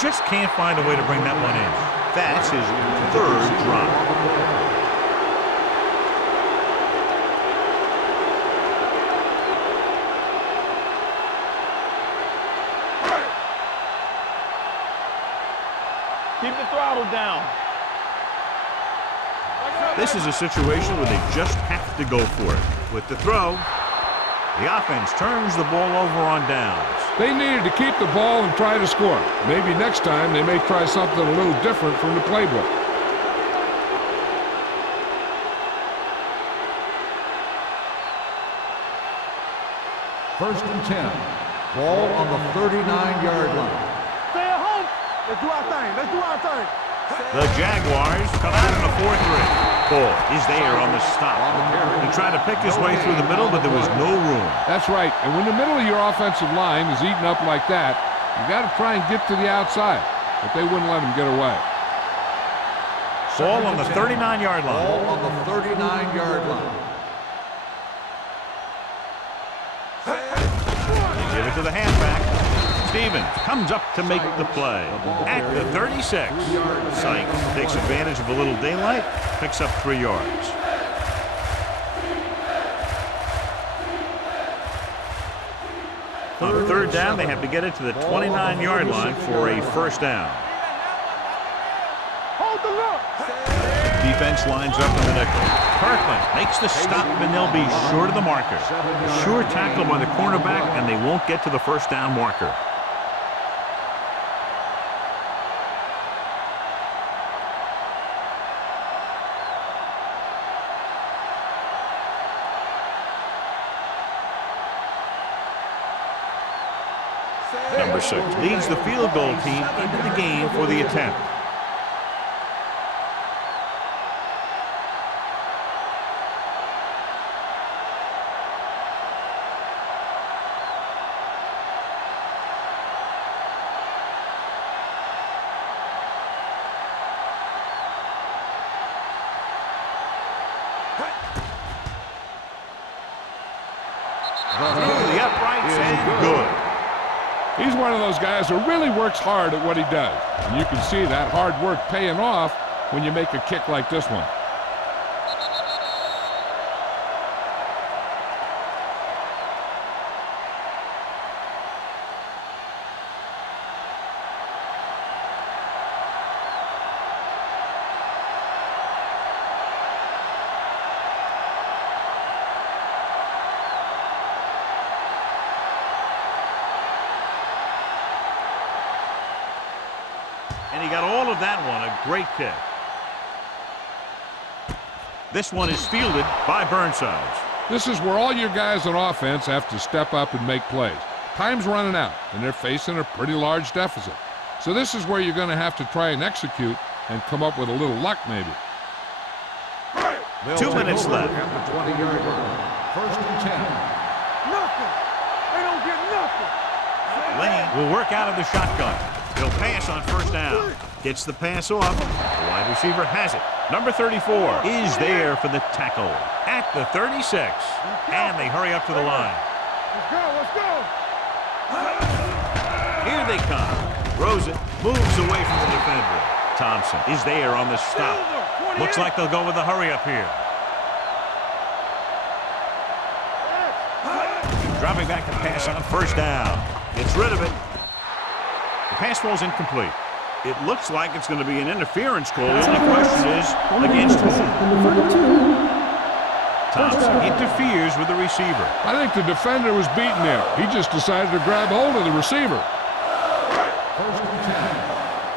Just can't find a way to bring that one in. That's his 3rd drop. Keep the throttle down. This is a situation where they just have to go for it. With the throw, the offense turns the ball over on downs. They needed to keep the ball and try to score. Maybe next time they may try something a little different from the playbook. First and 10. Ball on the 39-yard line. Stay at home. Let's do our thing. The Jaguars come out in a 4-3. Ball is there on the stop. He tried to pick his way through the middle, but there was no room. That's right. And when the middle of your offensive line is eaten up like that, you got to try and get to the outside. But they wouldn't let him get away. Ball on the 39-yard line. Ball on the 39-yard line. They give it to the halfback. Stevens comes up to make the play at the 36. Sykes takes advantage of a little daylight, picks up 3 yards. On 3rd down, they have to get it to the 29-yard line for a 1st down. Hold the look. Defense lines up in the nickel. Kirkland makes the stop, and they'll be short of the marker. A sure tackle by the cornerback, and they won't get to the 1st down marker. Number 6 leads the field goal team into the game for the attempt. Through the uprights and good. He's one of those guys who really works hard at what he does. And you can see that hard work paying off when you make a kick like this one. And he got all of that one. A great kick. This one is fielded by Burnside. This is where all your guys on offense have to step up and make plays. Time's running out, and they're facing a pretty large deficit. So this is where you're going to have to try and execute and come up with a little luck maybe. 2 minutes left. At the 20-yard line. 1st and 10. Nothing. They don't get nothing. Lane will work out of the shotgun. He'll pass on 1st down. Gets the pass off. The wide receiver has it. Number 34 is there for the tackle at the 36. And they hurry up to the line. Let's go, let's go. Here they come. Rosen moves away from the defender. Thompson is there on the stop. Looks like they'll go with the hurry up here. Dropping back to pass on 1st down. Gets rid of it. The pass ball's incomplete. It looks like it's going to be an interference call. The only question is against whom? Thompson interferes with the receiver. I think the defender was beaten there. He just decided to grab hold of the receiver. 1st and 10.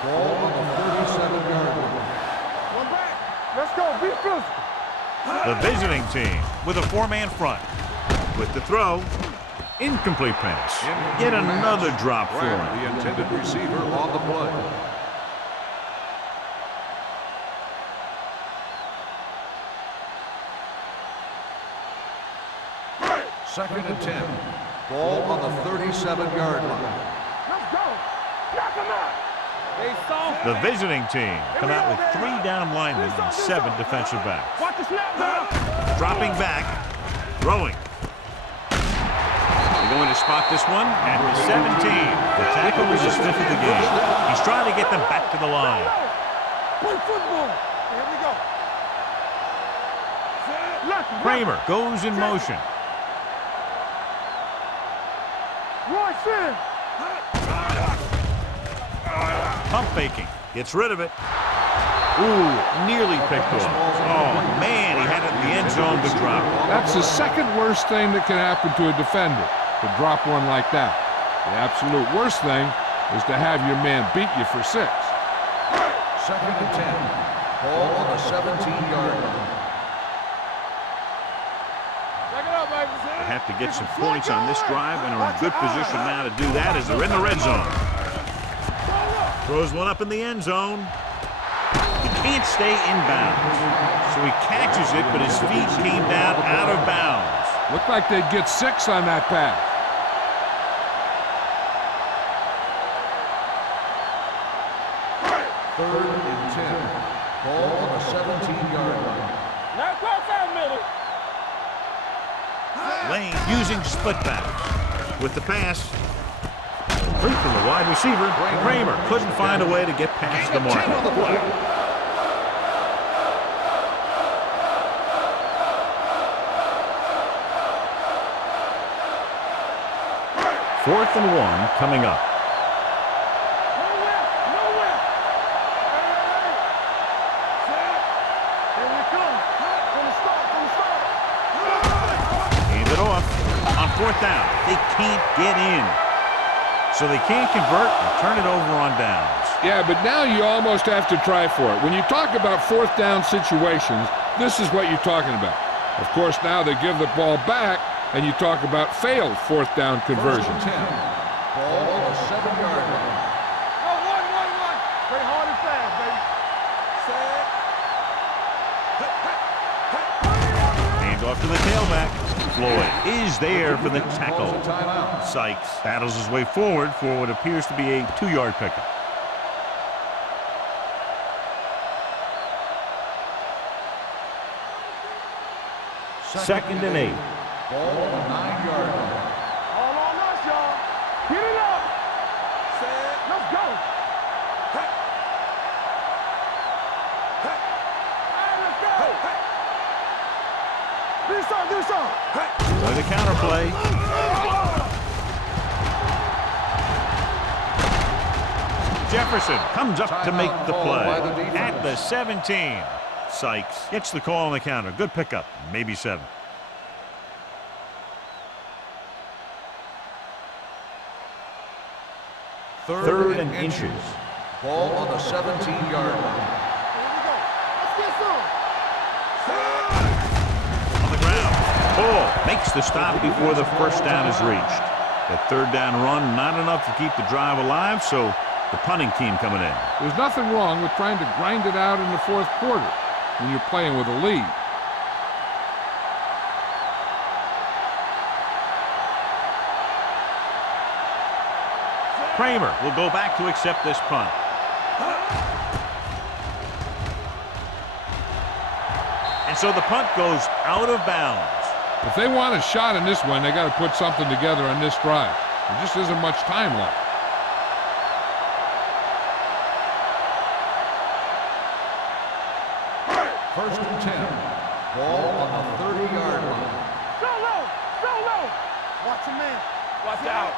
Ball on the 37-yard line. One back. Let's go, be physical. The visiting team with a 4-man front. With the throw, incomplete pass. Yet another drop for him. The intended receiver on the play. 2nd and 10. Ball on the 37-yard line. Let's go. Knock him out. They soft. The visiting team come out with 3 down linemen and 7 defensive backs. Watch the snap now. Dropping back, throwing. They're going to spot this one at the 17. The tackle is his 5th of the game. He's trying to get them back to the line. Play football. Here we go. Kramer goes in motion. Royce in. Pump faking. Gets rid of it. Ooh, nearly picked off. Oh, man, he had it in the end zone but dropped it. That's the second worst thing that can happen to a defender, to drop one like that. The absolute worst thing is to have your man beat you for 6. 2nd and 10. Ball on the 17-yard line. They have to get some points on this drive and are in good position now to do that as they're in the red zone. Throws one up in the end zone. He can't stay in bounds. So he catches it, but his feet came down out of bounds. Looked like they'd get 6 on that pass. 3rd and 10. Ball on the 17-yard line. Now cross out, Miller. Lane using split backs. With the pass, complete from the wide receiver. Kramer couldn't find a way to get past the mark. Fourth and 1 coming up. Nowhere. Here we come. From the start. Hand it off. On 4th down, they can't get in. So they can't convert and turn it over on downs. Yeah, but now you almost have to try for it. When you talk about 4th down situations, this is what you're talking about. Of course, now they give the ball back, and you talk about failed 4th down conversions. 1st and 10. Ball on the 7-yard line. Go, one. Play hard and fast, baby. Hand off to the tailback. Floyd is there for the tackle. Timeout. Sykes battles his way forward for what appears to be a 2-yard pickup. Second and 8. Ball on the 9-yard line. All on us, y'all. Get it up. Let's go. All right, let's go. Do something. Play the counter play. Jefferson comes up to make the play at the 17. Sykes gets the call on the counter. Good pickup. Maybe 7. Third and inches. Ball on the 17-yard line. Here we go. Let's get some. On the ground. Ball makes the stop before the first down is reached. That third down run, not enough to keep the drive alive, so the punting team coming in. There's nothing wrong with trying to grind it out in the fourth quarter when you're playing with a lead. Kramer will go back to accept this punt. And so the punt goes out of bounds. If they want a shot in this one, they got to put something together on this drive. There just isn't much time left. First and 10. Ball on the 30-yard line. So low. Watch your man. Watch out.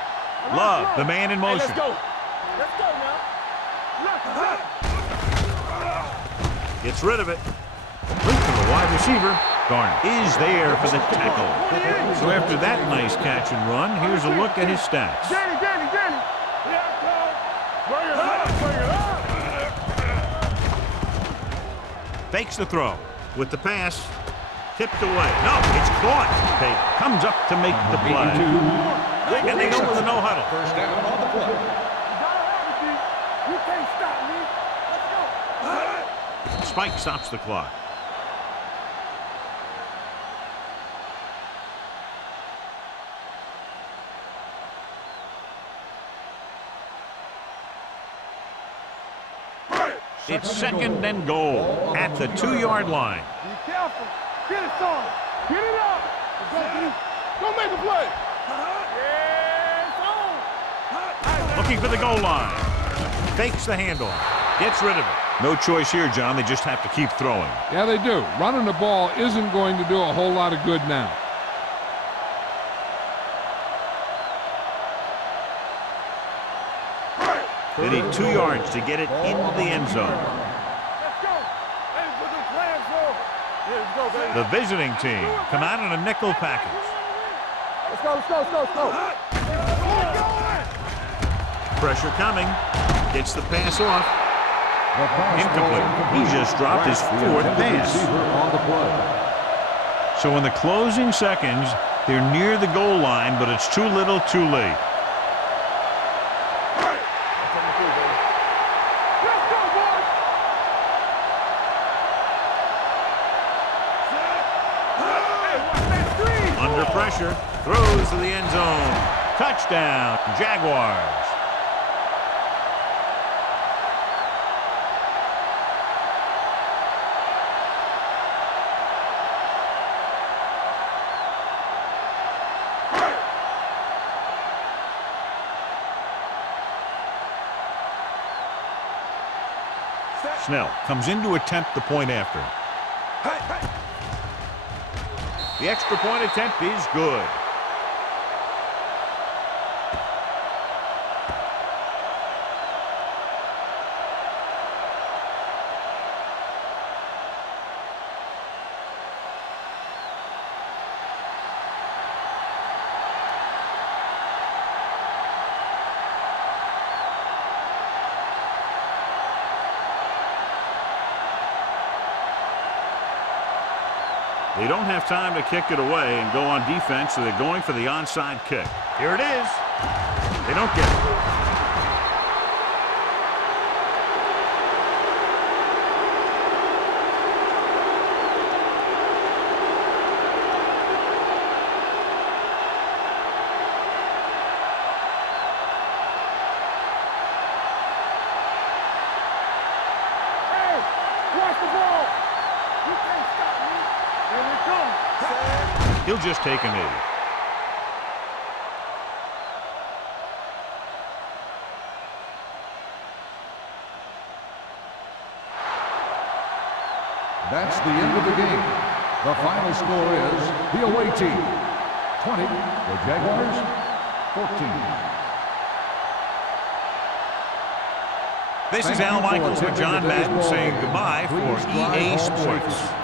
Love, the man in motion. Let's go now. Look. Gets rid of it. Look to the wide receiver. Garner is there for the tackle. So after that nice catch and run, here's a look at his stats. Danny. Bring it up. Fakes the throw. With the pass, tipped away. No, it's caught. They comes up to make the play. And they go with the no huddle. First down on the play. You can't stop me. Let's go. Spike stops the clock. It's second and goal at the 2-yard line. Be careful. Get it, son. Get it up. Go make a play. Yeah, it's on. Looking for the goal line. Fakes the handoff. Gets rid of it. No choice here, John. They just have to keep throwing. Yeah, they do. Running the ball isn't going to do a whole lot of good now. They need 2 yards to get it into the end zone. Let's go. Hey, put them plans on. Yeah, let's go, baby. The visiting team come out in a nickel package. Let's go. Pressure coming. Gets the pass off. Incomplete. He just dropped his 4th pass. On the play. So in the closing seconds, they're near the goal line, but it's too little, too late. Under pressure, throws to the end zone. Touchdown, Jaguars. Snell comes in to attempt the point after. The extra point attempt is good. They don't have time to kick it away and go on defense, so they're going for the onside kick. Here it is. They don't get it. can't stop me. Here we come. He'll just take a knee. That's the end of the game. The final score is the away team 20, the Jaguars 14. This is Al Michaels with John Madden saying goodbye for EA Sports.